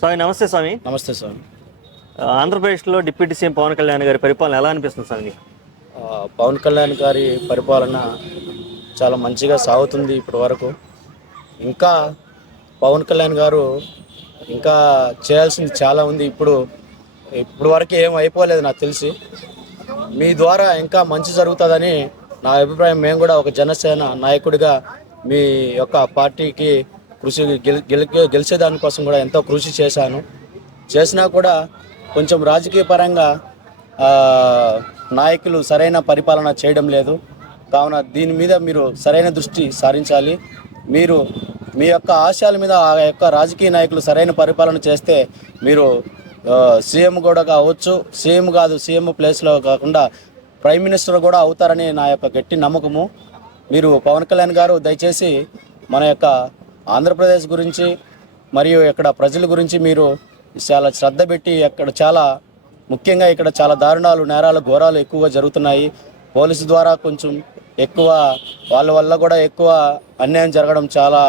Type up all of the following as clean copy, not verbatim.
స్వామి నమస్తే స్వామి. నమస్తే స్వామి. ఆంధ్రప్రదేశ్లో డిప్యూటీ సీఎం పవన్ కళ్యాణ్ గారి పరిపాలన ఎలా అనిపిస్తుంది స్వామి? పవన్ కళ్యాణ్ గారి పరిపాలన చాలా మంచిగా సాగుతుంది ఇప్పటి వరకు. ఇంకా పవన్ కళ్యాణ్ గారు ఇంకా చేయాల్సింది చాలా ఉంది. ఇప్పుడు వరకు ఏం అయిపోలేదు నాకు తెలిసి. మీ ద్వారా ఇంకా మంచి జరుగుతుందని నా అభిప్రాయం. మేము కూడా ఒక జనసేన నాయకుడిగా మీ యొక్క పార్టీకి గెలిచేదానికోసం కూడా ఎంతో కృషి చేసినా కూడా కొంచెం రాజకీయ పరంగా నాయకులు సరైన పరిపాలన చేయడం లేదు. కావున దీని మీద మీరు సరైన దృష్టి సారించాలి. మీరు మీ యొక్క ఆశయాల మీద ఆ యొక్క రాజకీయ నాయకులు సరైన పరిపాలన చేస్తే మీరు సీఎం కూడా కావచ్చు. సీఎం కాదు, సీఎం ప్లేస్లో కాకుండా ప్రైమ్ మినిస్టర్ కూడా అవుతారని నా యొక్క గట్టి నమ్మకము. మీరు పవన్ కళ్యాణ్ గారు దయచేసి మన యొక్క ఆంధ్రప్రదేశ్ గురించి మరియు ఇక్కడ ప్రజల గురించి మీరు చాలా శ్రద్ధ పెట్టి, చాలా ముఖ్యంగా ఇక్కడ చాలా దారుణాలు, నేరాలు, ఘోరాలు ఎక్కువగా జరుగుతున్నాయి. పోలీసు ద్వారా కొంచెం ఎక్కువ, వాళ్ళ వల్ల కూడా ఎక్కువ అన్యాయం జరగడం చాలా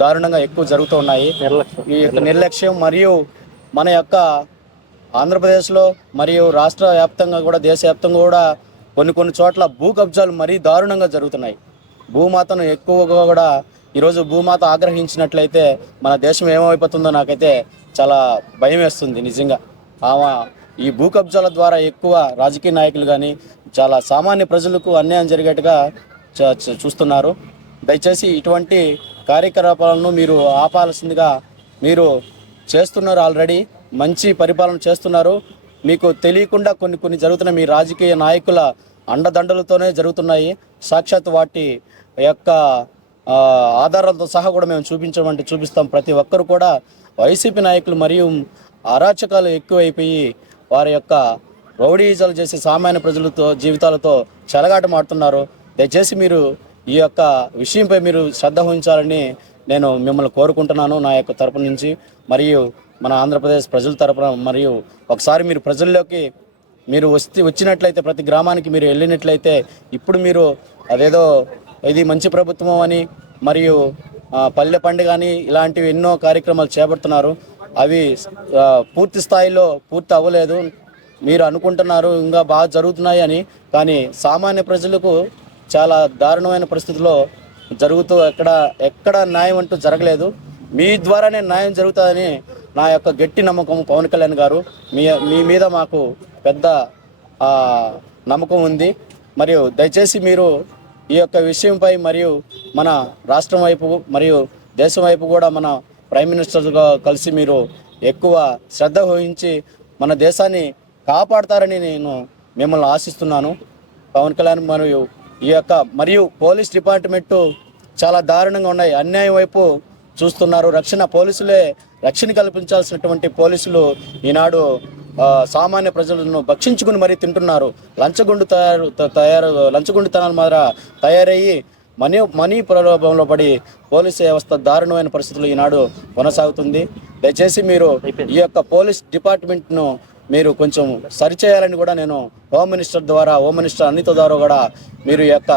దారుణంగా ఎక్కువ జరుగుతూ ఉన్నాయి. ఈ యొక్క నిర్లక్ష్యం మరియు మన యొక్క ఆంధ్రప్రదేశ్లో మరియు రాష్ట్ర వ్యాప్తంగా కూడా దేశవ్యాప్తంగా కూడా కొన్ని చోట్ల భూ కబ్జాలు మరీ దారుణంగా జరుగుతున్నాయి. భూమాతను ఎక్కువగా కూడా ఈరోజు భూమాత ఆగ్రహించినట్లయితే మన దేశం ఏమైపోతుందో నాకైతే చాలా భయం వేస్తుంది నిజంగా. ఈ భూ కబ్జాల ద్వారా ఎక్కువ రాజకీయ నాయకులు కానీ చాలా సామాన్య ప్రజలకు అన్యాయం జరిగేట్టుగా చూస్తున్నారు. దయచేసి ఇటువంటి కార్యకలాపాలను మీరు ఆపాల్సిందిగా. మీరు చేస్తున్నారు, ఆల్రెడీ మంచి పరిపాలన చేస్తున్నారు. మీకు తెలియకుండా కొన్ని జరుగుతున్న మీ రాజకీయ నాయకుల అండదండలతోనే జరుగుతున్నాయి. సాక్షాత్ వాటి యొక్క ఆధారాలతో సహా కూడా మేము చూపిస్తాం. ప్రతి ఒక్కరు కూడా వైసీపీ నాయకులు మరియు అరాచకాలు ఎక్కువైపోయి వారి యొక్క రౌడీజాలు చేసి సామాన్య ప్రజలతో జీవితాలతో చెలగాటమాడుతున్నారు. దయచేసి మీరు ఈ యొక్క విషయంపై మీరు శ్రద్ధ వహించాలని నేను మిమ్మల్ని కోరుకుంటున్నాను నా యొక్క తరపు నుంచి, మరియు మన ఆంధ్రప్రదేశ్ ప్రజల తరపున. మరియు ఒకసారి మీరు ప్రజల్లోకి మీరు వచ్చినట్లయితే, ప్రతి గ్రామానికి మీరు వెళ్ళినట్లయితే, ఇప్పుడు మీరు అదేదో ఇది మంచి ప్రభుత్వం అని మరియు పల్లె పండుగ అని ఇలాంటివి ఎన్నో కార్యక్రమాలు చేపడుతున్నారు. అవి పూర్తి స్థాయిలో పూర్తి అవ్వలేదు. మీరు అనుకుంటున్నారు ఇంకా బాగా జరుగుతున్నాయి అని, కానీ సామాన్య ప్రజలకు చాలా దారుణమైన పరిస్థితుల్లో జరుగుతూ ఎక్కడ న్యాయం అంటూ జరగలేదు. మీ ద్వారానే న్యాయం జరుగుతుందని నా యొక్క గట్టి నమ్మకం. పవన్ కళ్యాణ్ గారు మీ మీద మాకు పెద్ద నమ్మకం ఉంది. మరియు దయచేసి మీరు ఈ యొక్క విషయంపై మరియు మన రాష్ట్రం వైపు మరియు దేశం వైపు కూడా మన ప్రైమ్ మినిస్టర్గా కలిసి మీరు ఎక్కువ శ్రద్ధ వహించి మన దేశాన్ని కాపాడతారని నేను మిమ్మల్ని ఆశిస్తున్నాను. పవన్ కళ్యాణ్ మరియు పోలీస్ డిపార్ట్మెంటు చాలా దారుణంగా ఉన్నాయి. అన్యాయం వైపు చూస్తున్నారు. పోలీసులే రక్షణ కల్పించాల్సినటువంటి పోలీసులు ఈనాడు సామాన్య ప్రజలను భక్షించుకుని మరీ తింటున్నారు. లంచగొండితనాల మాదిర తయారయ్యి మనీ ప్రలోభంలో పడి పోలీసు వ్యవస్థ దారుణమైన పరిస్థితులు ఈనాడు కొనసాగుతుంది. దయచేసి మీరు ఈ యొక్క పోలీస్ డిపార్ట్మెంట్ను మీరు కొంచెం సరిచేయాలని కూడా నేను హోమ్ మినిస్టర్ అనిత ద్వారా కూడా మీరు ఈ యొక్క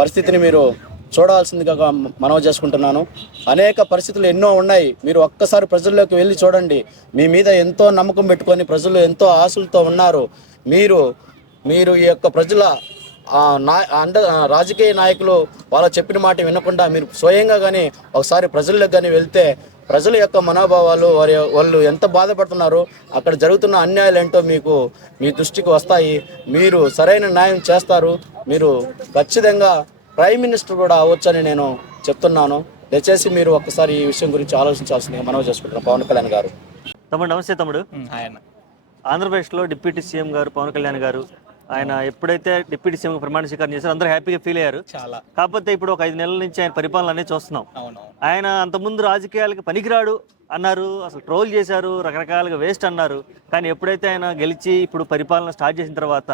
పరిస్థితిని మీరు చూడాల్సిందిగా మనవి చేసుకుంటున్నాను. అనేక పరిస్థితులు ఎన్నో ఉన్నాయి. మీరు ఒక్కసారి ప్రజల్లోకి వెళ్ళి చూడండి. మీ మీద ఎంతో నమ్మకం పెట్టుకొని ప్రజలు ఎంతో ఆశలతో ఉన్నారు. మీరు ఈ యొక్క ప్రజల రాజకీయ నాయకులు వాళ్ళ చెప్పిన మాట వినకుండా మీరు స్వయంగా కానీ ఒకసారి ప్రజల్లోకి కానీ వెళ్తే ప్రజల యొక్క మనోభావాలు, వాళ్ళు ఎంత బాధపడుతున్నారు, అక్కడ జరుగుతున్న అన్యాయాలు ఏంటో మీ దృష్టికి వస్తాయి. మీరు సరైన న్యాయం చేస్తారు. మీరు ఖచ్చితంగా ప్రైమ్ మినిస్టర్ కూడా అవ్వచ్చని నేను చెప్తున్నాను. దయచేసి మీరు ఒక్కసారి ఈ విషయం గురించి ఆలోచించాల్సిందిగా మనవి చేసుకుంటున్నాను. పవన్ కళ్యాణ్ గారు. తమ్ముడు నమస్తే. తమ్ముడు, ఆంధ్రప్రదేశ్లో డిప్యూటీ సీఎం గారు పవన్ కళ్యాణ్ గారు ఆయన ఎప్పుడైతే డిప్యూటీ సీఎం ప్రమాణ స్వీకారం చేశారో అందరూ హ్యాపీగా ఫీల్ అయ్యారు. కాకపోతే ఇప్పుడు ఒక 5 నెలల నుంచి ఆయన పరిపాలన అనేది చూస్తున్నాం. ఆయన అంతకుముందు రాజకీయాలకు పనికిరాడు అన్నారు, అసలు ట్రోల్ చేశారు, రకరకాలుగా వేస్ట్ అన్నారు. కానీ ఎప్పుడైతే ఆయన గెలిచి ఇప్పుడు పరిపాలన స్టార్ట్ చేసిన తర్వాత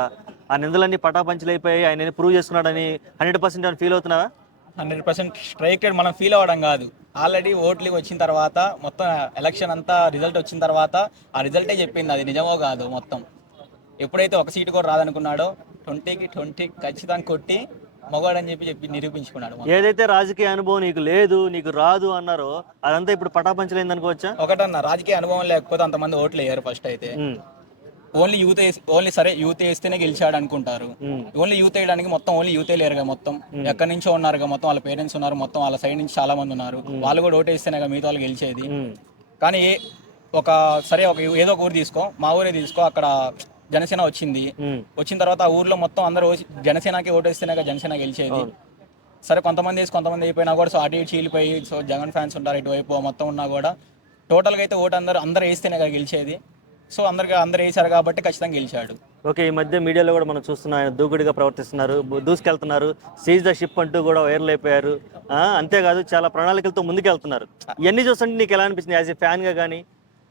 ఆ నిందలన్నీ పటాపంచలైపోయి ఆయన ప్రూవ్ చేసుకున్నాడని 100% ఫీల్ అవుతున్నావా? 100% స్ట్రైక్ మనం ఫీల్ అవ్వడం కాదు. ఆల్రెడీ ఓట్లు వచ్చిన తర్వాత మొత్తం ఎలక్షన్ అంతా రిజల్ట్ వచ్చిన తర్వాత ఆ రిజల్టే చెప్పింది అది నిజమో కాదు. మొత్తం ఎప్పుడైతే ఒక సీటు కూడా రాదనుకున్నాడో 20కి 20 ఖచ్చితంగా కొట్టి మగవాడు అని చెప్పి నిరూపించుకున్నాడు మొత్తం. ఏదైతే రాజకీయ అనుభవం నీకు లేదు, నీకు రాదు అన్నారో అదంతా ఇప్పుడు పటాపంచలేంది అనుకోవచ్చా? ఒకటన్నా రాజకీయ అనుభవం లేకపోతే అంతమంది ఓట్లు వేయరు ఫస్ట్ అయితే. ఓన్లీ యూత్ వేస్తేనే గెలిచాడు అనుకుంటారు. ఓన్లీ యూత్ వేయడానికి మొత్తం ఓన్లీ యూతే లేరుగా, మొత్తం ఎక్కడి నుంచో ఉన్నారు, మొత్తం వాళ్ళ పేరెంట్స్ ఉన్నారు, మొత్తం వాళ్ళ సైడ్ నుంచి చాలా మంది ఉన్నారు. వాళ్ళు కూడా ఓటు వేస్తేనే మిగతా వాళ్ళు గెలిచేది. కానీ ఏదో ఒక ఊరు తీసుకో, మా ఊరే తీసుకో, అక్కడ జనసేన వచ్చిన తర్వాత ఆ ఊర్లో మొత్తం అందరూ జనసేనకి ఓటు వేస్తేనే జనసేన గెలిచేది. సరే కొంతమంది వేసి కొంతమంది అయిపోయినా కూడా సో అటు ఇటు చీలిపోయి సో జగన్ ఫ్యాన్స్ ఉంటారు ఇటువైపు మొత్తం ఉన్నా కూడా టోటల్గా అయితే ఓటు అందరూ వేస్తేనే గెలిచేది. సో అందరు వేసారు కాబట్టి ఖచ్చితంగా గెలిచాడు. ఓకే, ఈ మధ్య మీడియాలో కూడా మనం చూస్తున్నాం ఆయన దూకుడుగా ప్రవర్తిస్తున్నారు, దూసుకెళ్తున్నారు, సీజ్ ద షిప్ అంటూ కూడా వైరల్ అయిపోయారు. అంతేకాదు చాలా ప్రణాళికలతో ముందుకెళ్తున్నారు. ఇవన్నీ చూస్తుంటే నీకు ఎలా అనిపిస్తుంది యాజ్ ఏ ఫ్యాన్గా కానీ?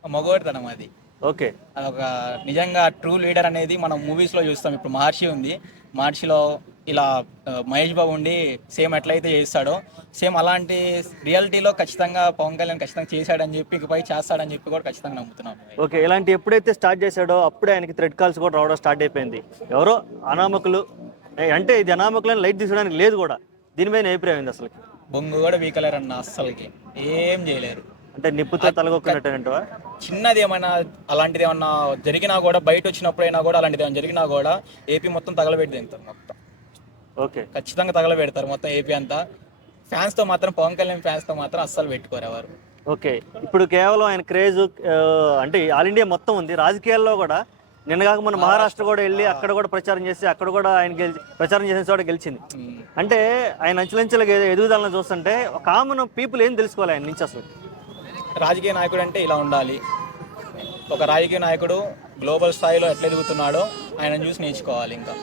మగవాడితనం అది. ఓకే, అదొక నిజంగా ట్రూ లీడర్ అనేది మనం మూవీస్లో చూస్తాం. ఇప్పుడు మహర్షి ఉంది, మహర్షిలో ఇలా మహేష్ బాబు ఉండి సేమ్ ఎట్లయితే చేస్తాడో సేమ్ అలాంటి రియాలిటీలో ఖచ్చితంగా పవన్ కళ్యాణ్ ఖచ్చితంగా చేశాడని చెప్పి ఇకపై చేస్తాడని చెప్పి కూడా ఖచ్చితంగా నమ్ముతున్నాం. ఓకే, ఇలాంటి ఎప్పుడైతే స్టార్ట్ చేశాడో అప్పుడే ఆయనకి థ్రెడ్ కాల్స్ కూడా రావడం స్టార్ట్ అయిపోయింది. ఎవరో అనామకులు అంటే ఇది అనామకులను లైట్ తీసుకోవడానికి లేదు కూడా. దీని మీద అభిప్రాయం ఏంది అసలు? బొంగు కూడా వీకలేరు అన్న, అస్సలకి ఏం చేయలేరు. అంటే నిప్పుతో తలగొక్కున్నట్టేనంటవా? చిన్నది ఏమైనా అలాంటిది ఏమన్నా జరిగినా కూడా బయట వచ్చినప్పుడైనా కూడా అలాంటిది ఏమైనా జరిగినా కూడా ఏపీ మొత్తం తగలబెట్టి తింటారు మొత్తం. ఓకే, ఖచ్చితంగా తగలబెడతారు మొత్తం ఏపీ అంతా. ఫ్యాన్స్తో మాత్రం పవన్ కళ్యాణ్ ఫ్యాన్స్తో మాత్రం అస్సలు పెట్టుకోరు ఎవరు. ఓకే, ఇప్పుడు కేవలం ఆయన క్రేజ్ అంటే ఆల్ ఇండియా మొత్తం ఉంది. రాజకీయాల్లో కూడా నిన్నగాక మన మహారాష్ట్ర కూడా వెళ్ళి అక్కడ కూడా ప్రచారం చేసి అక్కడ కూడా ఆయన ప్రచారం చేసిన చోట గెలిచింది. అంటే ఆయన అంచెలంచెలుగా ఎదుగుదలను చూస్తుంటే కామన్ పీపుల్ ఏం తెలుసుకోవాలి ఆయన నుంచి అసలు? రాజకీయ నాయకుడు అంటే ఇలా ఉండాలి. ఒక రాజకీయ నాయకుడు గ్లోబల్ స్థాయిలో ఎట్లా ఎదుగుతున్నాడో ఆయన చూసి నేర్చుకోవాలి. ఇంకా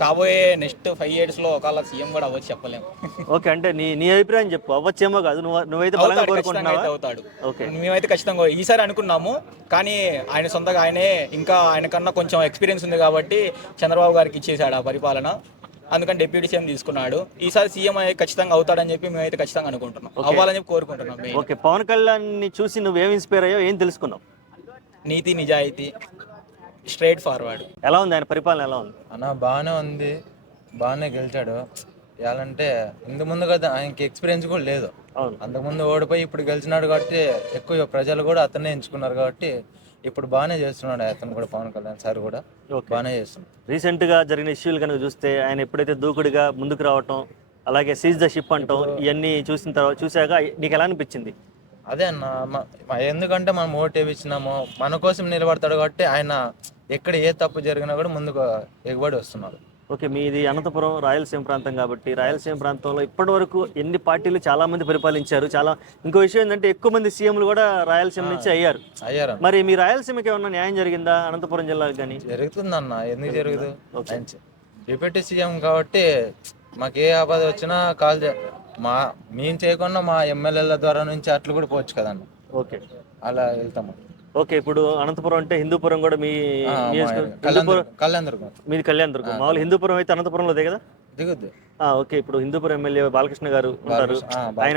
కాబోయే నెక్స్ట్ 5 yearsలో ఒకవేళ సీఎం కూడా అవ్వచ్చు, చెప్పలేము. ఓకే, అంటే నీ అభిప్రాయం చెప్పు. అవ్వచ్చేమో కాదు, నువ్వైతే బలంగా కోరుకుంటున్నావా? అవుతాడు. ఓకే, మేమైతే ఖచ్చితంగా ఈసారి అనుకున్నాము. కానీ ఆయన సొంతగా ఇంకా ఆయనకన్నా కొంచెం ఎక్స్పీరియన్స్ ఉంది కాబట్టి చంద్రబాబు గారికి ఇచ్చేసాడు ఆ పరిపాలన. అందుకని డిప్యూటీ సీఎం తీసుకున్నాడు. ఈసారి సీఎం ఖచ్చితంగా అవుతాడని చెప్పి మేమైతే ఖచ్చితంగా అనుకుంటున్నాం, అవ్వాలని చెప్పి కోరుకుంటున్నాం. ఓకే, పవన్ కళ్యాణ్ ని చూసి నువ్వేం ఇన్స్పైర్ అయ్యో, ఏం తెలుసుకున్నావు? నీతి నిజాయితీ, స్ట్రైట్ ఫార్వర్డ్. ఎలా ఉంది ఆయన పరిపాలన? ఎలా ఉంది అన్న? బాగానే ఉంది, బాగానే గెలిచాడు. ఎలాంటే ఇంతకు ముందు కదా ఆయనకి ఎక్స్పీరియన్స్ కూడా లేదు. అంతకుముందు ఓడిపోయి ఇప్పుడు గెలిచినాడు కాబట్టి ఎక్కువ ప్రజలు కూడా అతన్నే ఎంచుకున్నారు కాబట్టి ఇప్పుడు బాగానే చేస్తున్నాడు అతను కూడా. పవన్ కళ్యాణ్ సార్ కూడా బాగానే చేస్తున్నాడు. రీసెంట్గా జరిగిన ఇష్యూలు కనుక చూస్తే ఆయన ఎప్పుడైతే దూకుడుగా ముందుకు రావటం, అలాగే సీజ్ ద షిప్ అంటాం, ఇవన్నీ చూసాక నీకు ఎలా అనిపించింది? అదే అన్న, ఎందుకంటే మనం ఓటు వేయించినాము, మన కోసం నిలబడతాడు కాబట్టి ఆయన ఎక్కడ ఏ తప్పు జరిగినా కూడా ముందుకు ఎగబడి వస్తున్నారు. ఓకే, మీది అనంతపురం రాయలసీమ ప్రాంతం కాబట్టి రాయలసీమ ప్రాంతంలో ఇప్పటి వరకు ఎన్ని పార్టీలు చాలా మంది పరిపాలించారు. ఇంకో విషయం ఏంటంటే ఎక్కువ మంది సీఎంలు కూడా రాయలసీమ నుంచి అయ్యారు. మరి మీ రాయలసీమకి ఏమన్నా న్యాయం జరిగిందా? అనంతపురం జిల్లాకు కానీ జరుగుతుందన్న, ఎందుకు జరగదు? డిప్యూటీ సీఎం కాబట్టి మాకు ఏ ఆపద వచ్చినా మేము చేయకుండా మా ఎమ్మెల్యేల ద్వారా నుంచి అట్లు కూడా పోవచ్చు కదన్న. ఓకే, అలా వెళ్తాము. ఓకే, ఇప్పుడు అనంతపురం అంటే హిందూపురం కూడా మీ కళ్యాణదుర్గం, మీది కళ్యాణదుర్గం. మామూలు హిందూపురం అయితే అనంతపురంలో దిగదా? దిగుద్ది. ఓకే, ఇప్పుడు హిందూపురం ఎమ్మెల్యే బాలకృష్ణ గారు ఉంటారు. ఆయన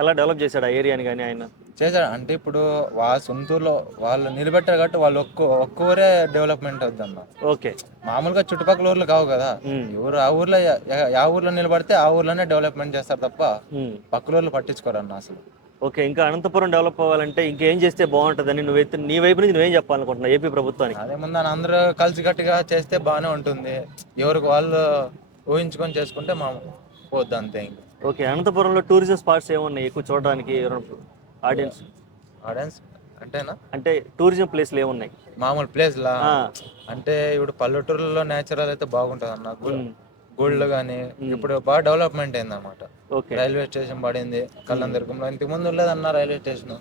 ఎలా డెవలప్ చేశాడు ఆ ఏరియాని? కానీ ఆయన చేశాడు అంటే ఇప్పుడు వాళ్ళ సొంతూరులో వాళ్ళు నిలబెట్టారు కాబట్టి వాళ్ళు ఒక్క ఊరే డెవలప్మెంట్ అవుద్దన్న. ఓకే, మామూలుగా చుట్టుపక్కల ఊర్లు కావు కదా. ఎవరు ఆ ఊర్లో నిలబడితే ఆ ఊర్లోనే డెవలప్మెంట్ చేస్తారు తప్ప పక్కల ఊర్లు పట్టించుకోరు అన్న అసలు. ఓకే, ఇంకా అనంతపురం డెవలప్ అవ్వాలంటే ఇంకేం చేస్తే బాగుంటుందని నీ వైపు నుంచి నువ్వేం చెప్పాలనుకుంటున్నావు ఏపీ ప్రభుత్వానికి? అదే ముందు అందరూ కలిసికట్టుగా చేస్తే బాగానే ఉంటుంది. ఎవరికి వాళ్ళు ఊహించుకొని చేసుకుంటే మా పోద్ది అంతే. ఓకే, అనంతపురంలో టూరిజం స్పాట్స్ ఏమున్నాయి ఎక్కువ చూడడానికి? ఆడియన్స్ అంటేనా అంటే టూరిజం ప్లేస్లు ఏమున్నాయి? మామూలు ప్లేస్లా అంటే ఇప్పుడు పల్లెటూరులో నేచురల్ అయితే బాగుంటుంది అన్న. గుళ్ళు కానీ ఇప్పుడు బాగా డెవలప్మెంట్ అయింది అన్నమాట. రైల్వే స్టేషన్ పడింది కళ్యాణదుర్గంలో. ఇంతకు ముందు ఉండలేదన్న రైల్వే స్టేషన్,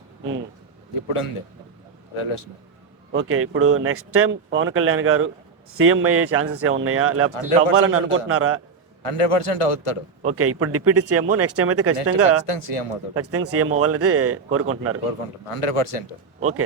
ఇప్పుడు ఉంది రైల్వే స్టేషన్. ఓకే, ఇప్పుడు నెక్స్ట్ టైం పవన్ కళ్యాణ్ గారు సీఎం అయ్యే ఛాన్సెస్ ఏమున్నాయా, లేకపోతే అవ్వాలని అనుకుంటున్నారా? 100% అవుతాడు. ఓకే, ఇప్పుడు డిప్యూటీ సీఎం, నెక్స్ట్ టైం అయితే ఖచ్చితంగా సీఎం అవుతాడు. ఖచ్చితంగా సీఎం అవ్వాలని కోరుకుంటున్నారు. 100%. ఓకే.